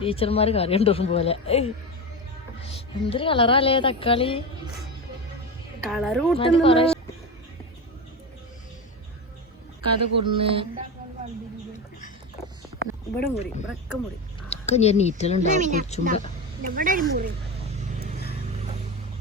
ടീച്ചർമാര് കറി കൊണ്ടുവരും പോലെ. എന്തൊരു കളറല്ലേ തക്കാളി. കളറ് കഥ കൊടുന്ന് ഇവിടെ മുറി ഇവിടൊക്കെ മുറി ഒക്കെ ഞാൻ നീറ്റലുണ്ടാവും കുളിച്ചുമ്പോ. ഇവിടെ ഒരു മുറി,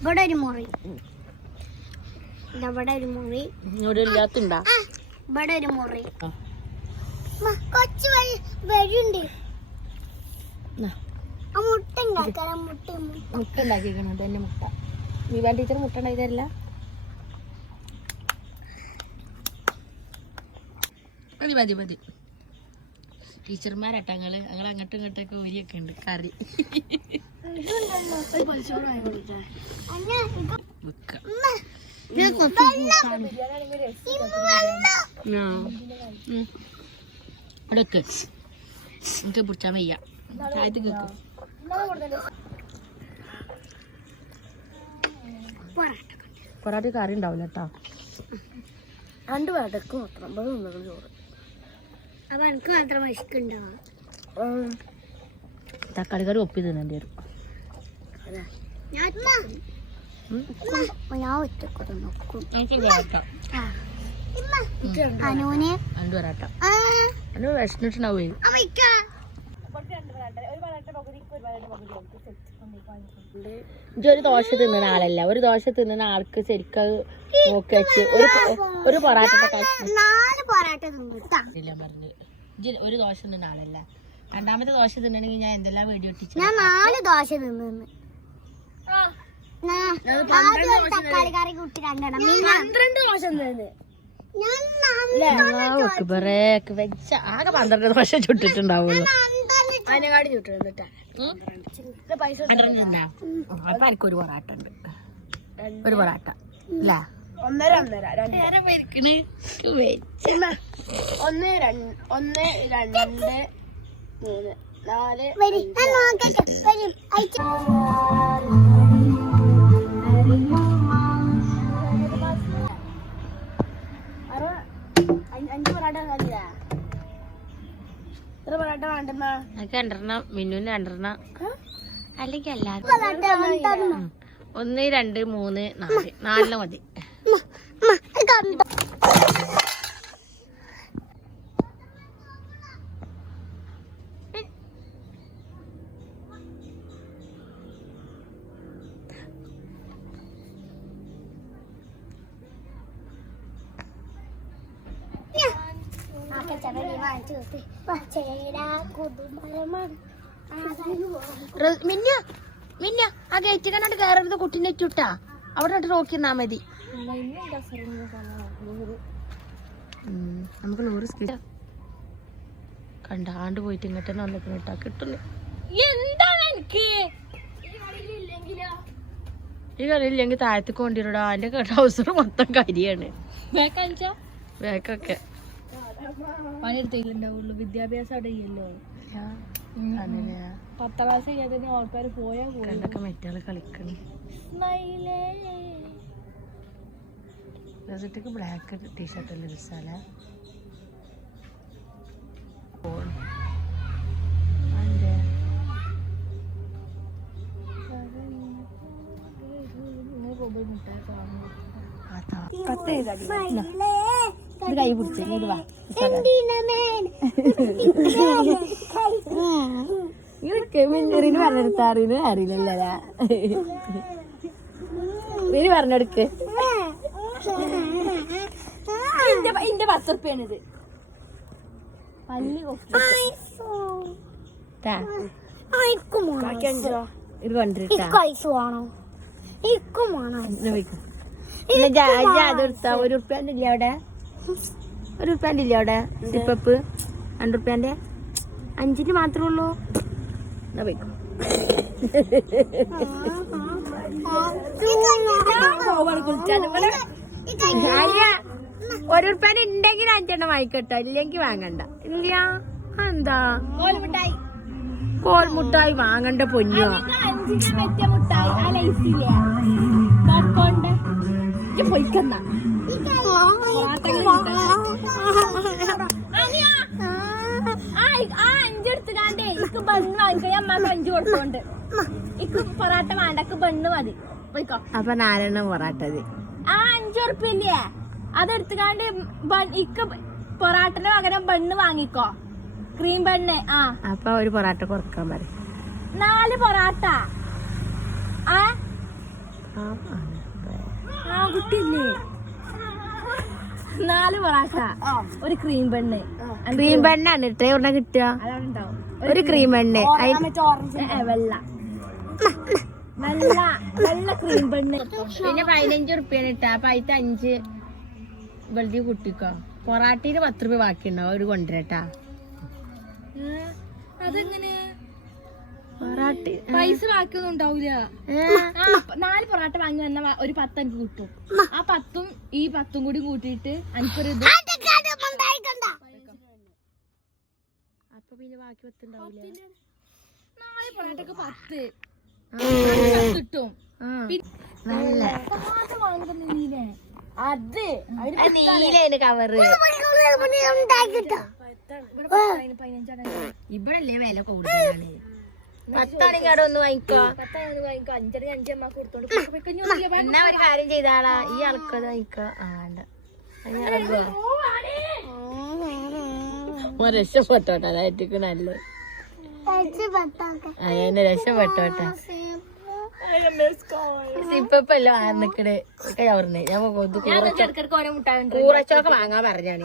ഇവിടെ ഒരു മുറി, ഇവിടെ ഒരു മുറി, ഇവിടെ ഇല്ലാത്തുണ്ടാ ഇവിടെ ഒരു മുറി. കൊച്ചു വരുണ്ട്. മുട്ട ഉണ്ടാക്കിക്കണം തന്നെ. മുട്ട വിവാൻ ടീച്ചർ മുട്ട ഉണ്ടായി തരില്ല. മതി മതി മതി. ടീച്ചർമാരട്ടങ്ങള് ഞങ്ങൾ അങ്ങോട്ടും ഇങ്ങോട്ടൊക്കെ ഊരിയൊക്കെ ഉണ്ട് കറി. അവിടെയൊക്കെ എനിക്ക് പിടിച്ചാൽ വയ്യ. താഴത്ത് കേൾക്കും. പൊറാട്ട കറി ഉണ്ടാവില്ല കേട്ടോ. 2 പേടക്ക് മാത്രം ചോറ്. അപ്പൊ എനിക്ക് മാത്രം വിശക്കുണ്ടാവാ. തക്കാളി കറി ഒപ്പി തിന്നേണ്ടി വരും. ഞാൻ ഒറ്റക്ക് നോക്കും. വിഷമിട്ടുണ്ടാവേ. ഒരു ദോശ തിന്നുന്ന ആളല്ല. ഒരു ദോശ തിന്നുന്ന ആൾക്ക് ശരിക്കും നോക്കി വെച്ച് ഒരു പൊറാട്ട പറഞ്ഞു. ഒരു ദോശ തിന്നുന്ന ആളല്ല. 2ാമത്തെ ദോശ തിന്നണെങ്കിൽ ഞാൻ എന്തെല്ലാം വീഡിയോ ഇട്ടിച്ചു. ഞാൻ 4 ദോശ തിന്നു. തക്കാളി കറി കൂട്ടി 12 ദോശ തിന്നു. ആകെ 12 ദോശ ചുട്ടിട്ടുണ്ടാവുള്ളൂ. അതിനെക്കാട്ടി ചുട്ടിട്ടാ. അപ്പൊ എനിക്കൊരു പൊറാട്ട ഉണ്ട്. ഒരു പൊറാട്ട ഇല്ല. 1 2 1 2 3 4 മിന്നുന് 2 അല്ലെങ്കിൽ എല്ലാരും 1 2 3 4 4 മതി. മിന്ന ആ ഗേറ്റ് കണ്ടിട്ട് കയറരുത്. കുട്ടീനെ ചുട്ടാ അവിടെ നോക്കിന്നാ മതി. നമുക്ക് 100 കണ്ടാണ്ട് പോയിട്ട് ഇങ്ങോട്ട് തന്നെ വന്നിട്ട് കിട്ടാ കിട്ടുന്നു. എന്താണ് എനിക്ക് ഈ കളിയില്ലെങ്കിൽ താഴത്ത് കൊണ്ടിരടാ. എന്റെ ട്രൗസർ മൊത്തം കരിയാണ്. ബാക്കൊക്കെ പണിയെടുത്തേക്കുണ്ടാവുള്ളൂ. വിദ്യാഭ്യാസം അവിടെ ഇല്ലല്ലോ. 10ാം ക്ലാസ് ചെയ്യാതെ ആൾക്കാർ പോയാൽ കണ്ടൊക്കെ മറ്റാള് കളിക്കണം. റോസറ്റക്ക് ബ്ലാക്ക് ടീഷർട്ട് അല്ലേ വിസാല. കൈ പിടിച്ചു മിന്നറിന് പറഞ്ഞെടുത്താറിന് അറിയില്ലല്ലേ. മിനി പറഞ്ഞെടുക്ക്. ഇന്റെ 10 റുപ്യാണിത്. പല്ലി ഇത് കൊണ്ടിട്ടാ അതെടുത്ത 1 റുപ്യാൻ്റെ ഇല്ല അവിടെ. 1 റുപ്യാൻ്റെ ഇല്ല അവിടെ. സിപ്പപ്പ് 2 റുപ്യാൻ്റെ 5 മാത്രമേ ഉള്ളൂ. എന്നാ പോയിക്കോ. 1 റുപ്യാൻ്റെ ഉണ്ടെങ്കിൽ 5 വാങ്ങിക്കട്ടോ. ഇല്ലെങ്കിൽ വാങ്ങണ്ട. ഇല്ല എന്താ കോൽമുട്ടായി വാങ്ങണ്ട പൊന്നോ. പൊയ്ക്കന്ന ഇക്ക് ബണ്ണ് വാങ്ങിക്കാൻ അമ്മക്ക് 5 കൊടുത്തോണ്ട് ഇക്ക് പൊറാട്ട വേണ്ടക്ക് ബണ്ണ് മതി പോയിക്കോ. അപ്പൊ 4 പൊറാട്ട ആ 5 ഉറുപ്പില്ലേ അതെടുത്തുകാണ്ട് ഇക്ക് പൊറാട്ടന് പകരം ബണ്ണ് വാങ്ങിക്കോ, ക്രീം ബണ്ണ്. ആ അപ്പൊ ഒരു പൊറാട്ട കുറക്കാൻ പറയും. 4 പൊറാട്ട ആ കുട്ടിയില്ലേ 4 പൊറാട്ട ഒരു ക്രീം ബണ്ണ്. ക്രീം ബണ്ണാണ് ഇട്ടേ ഉടനെ കിട്ടുക. ഒരു ക്രീം ബണ്ണ് വെള്ള വെള്ള വെള്ള ക്രീം ബണ്ണ്. പിന്നെ 15 ഉറുപ്പ്യാണ് ഇട്ടാ. അപ്പൊ അതിന് 5 വെളുതി കുട്ടിക്കോ. പൊറാട്ടീന് 10 രൂപ ബാക്കി ഉണ്ടാവും ഒരു കൊണ്ടുവരട്ടാ. അതെങ്ങനെ പൈസ ബാക്കിയൊന്നും ഉണ്ടാവൂല. 4 പൊറാട്ട വാങ്ങി വന്ന ഒരു 10 എനിക്ക് കിട്ടും. ആ 10ഉം ഈ 10ഉം കൂടി കൂട്ടിയിട്ട് എനിക്കൊരു ഇത് അപ്പൊ പിന്നെ ബാക്കി 10 ഉണ്ടാവില്ല. 4 പൊറാട്ടക്ക് 10 കിട്ടും. അത് നീലേ കവറ് ഇവിടല്ലേ വില കൂടുതലാണ്. 10 അവിടെ ഒന്ന് വാങ്ങിക്കോ. 5 അമ്മ കൊടുത്തോണ്ട് എന്നാ ഒരു കാര്യം ചെയ്താളാ ഈ ആൾക്കത് വാങ്ങിക്കോ. വേണ്ട രക്ഷപ്പെട്ടോട്ടെ അതായിട്ട് നല്ലത്. അതെന്നെ രക്ഷപ്പെട്ടോട്ടെ. ഇപ്പല്ല വാർന്നിക്കണ് കവർന്ന് ഞാൻ കൂറച്ചോക്കെ വാങ്ങാൻ പറഞ്ഞാണ്.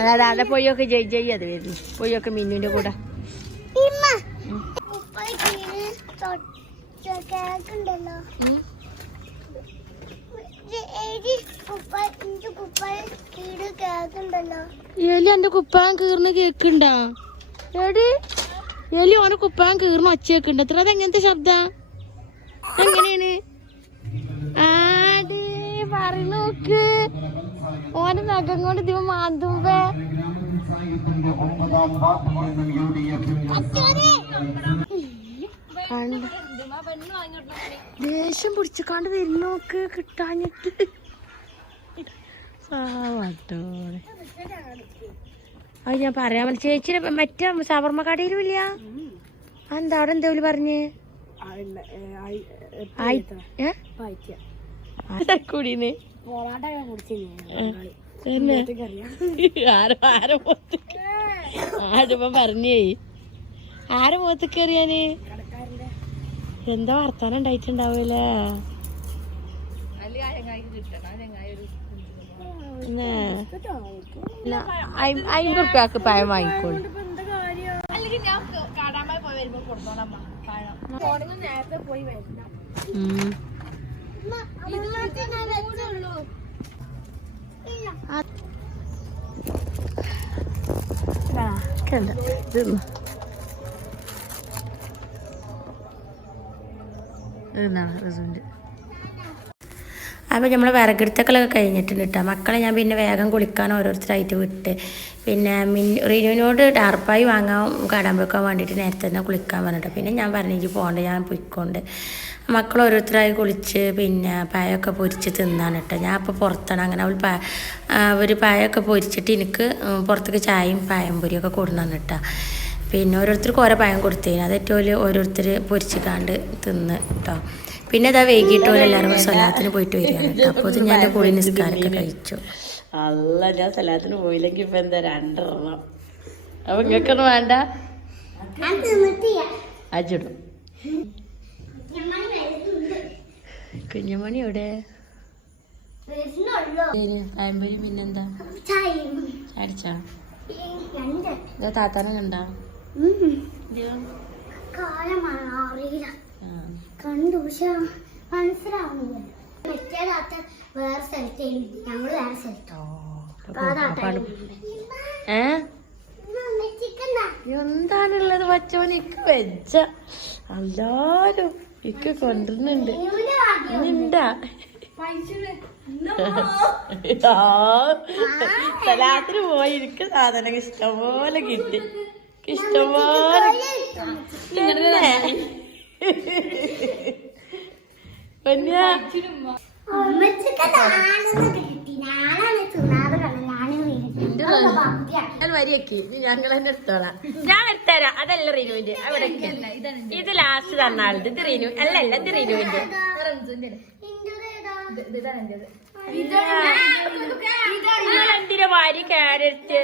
അതാ പൊയ്യൊക്കെ ജയ് അത് വരുന്നു. പൊയ്യൊക്കെ മിന്നുവിന്റെ കൂടെ എലി എന്റെ കുപ്പാൻ കീർന്ന കേക്കുണ്ടാ എടി എലി ഓനെ കുപ്പാൻ കീർന്ന ഒച്ച കേക്കുണ്ട്. എത്ര അതെങ്ങനത്തെ ശബ്ദം എങ്ങനെയാണ് ആടി പറ നോക്ക്. ഓന്റെ നഖം കൊണ്ട് ദിവ മാന്തുമ്പേ ദേഷ്യം പിടിച്ചിക്കാണ്ട് വരുന്നോക്ക് കിട്ടാഞ്ഞിട്ട്. അത് ഞാൻ പറയാൻ പറ്റില്ല. ചേച്ചിയുടെ മറ്റേ സവർമ്മ കടയിലും ഇല്ല. എന്താ അവിടെ എന്തേലും പറഞ്ഞ് കൂടീന്ന് ആരിപ്പ പറഞ്ഞേ ആരെ മുഖത്ത് കയറിയാന് എന്താ വർത്താനം ഉണ്ടായിട്ടുണ്ടാവൂലേ. 50 ഉറുപ്പ്യക്ക് പഴം വാങ്ങിക്കോളൂ. അപ്പോൾ നമ്മൾ വിറകെടുത്തൊക്കെ കഴിഞ്ഞിട്ടുണ്ട് കേട്ടോ. മക്കളെ ഞാൻ പിന്നെ വേഗം കുളിക്കാൻ ഓരോരുത്തരായിട്ട് വിട്ട്. പിന്നെ റീനുവിനോട് ടാർപ്പായി വാങ്ങാൻ കടാൻ വെക്കാൻ വേണ്ടിയിട്ട് നേരത്തെ തന്നെ കുളിക്കാൻ പറഞ്ഞിട്ട് പിന്നെ ഞാൻ പറഞ്ഞു പോകണ്ട ഞാൻ പൊയ്ക്കൊണ്ട്. മക്കൾ ഓരോരുത്തരായി കുളിച്ച് പിന്നെ പായൊക്കെ പൊരിച്ച് തിന്നാണ് കേട്ടോ. ഞാൻ അപ്പോൾ പുറത്താണ്. അങ്ങനെ ഒരു പായൊക്കെ പൊരിച്ചിട്ട് എനിക്ക് പുറത്തേക്ക് ചായയും പായം പൊരിയൊക്കെ കൊടുന്നാണ് കേട്ടോ. പിന്നെ ഓരോരുത്തർക്ക് ഓരോ പായം കൊടുത്തേന് അതേറ്റവും ഓരോരുത്തർ പൊരിച്ചിക്കാണ്ട് തിന്ന് കേട്ടോ. പിന്നെ അതാ വൈകിട്ട് എല്ലാവരും സ്വലാത്തിന് പോയിട്ട് വരികയാണ് കേട്ടോ. അപ്പോൾ ഞാൻ എൻ്റെ കൂടെ നിസ്കാരമൊക്കെ കഴിച്ചു. അല്ല ഞാൻ സ്വലാത്തിന് പോയില്ലെങ്കിൽ ഇപ്പം എന്താ 2 എണ്ണം. അപ്പം നിങ്ങൾക്കൊന്നും വേണ്ട അജിടും. കുഞ്ഞുമണി എവിടെ പായമ്പരി പിന്നെന്താ അടിച്ചാ താത്താനെ കണ്ടാ കണ്ടു പക്ഷെ മനസ്സിലാവുന്നില്ല. വേറെ സ്ഥലത്ത് ഞങ്ങള് വേറെ സ്ഥലത്തോ എന്താണുള്ളത് പച്ചോനിക്ക് വെച്ച എല്ലാരും ഇക്ക് കൊണ്ടുവരുന്നുണ്ട്. നിണ്ടാ സ്ഥലത്തിന് പോയി എനിക്ക് സാധനം ഇഷ്ടംപോലെ കിട്ടി. ഇഷ്ടംപോലെ വരിയൊക്കെ ഞങ്ങൾ തന്നെ എടുത്തോളാം. ഞാൻ എടുത്തരാം. അതല്ല റീനുവിന്റെ അവിടെ ഇത് ലാസ്റ്റ് തന്നാളത്. ഇത് റീനു അല്ലല്ല, ഇത് റീനുവിന്റെ. എന്തിനാ വാരി ക്യാരറ്റ്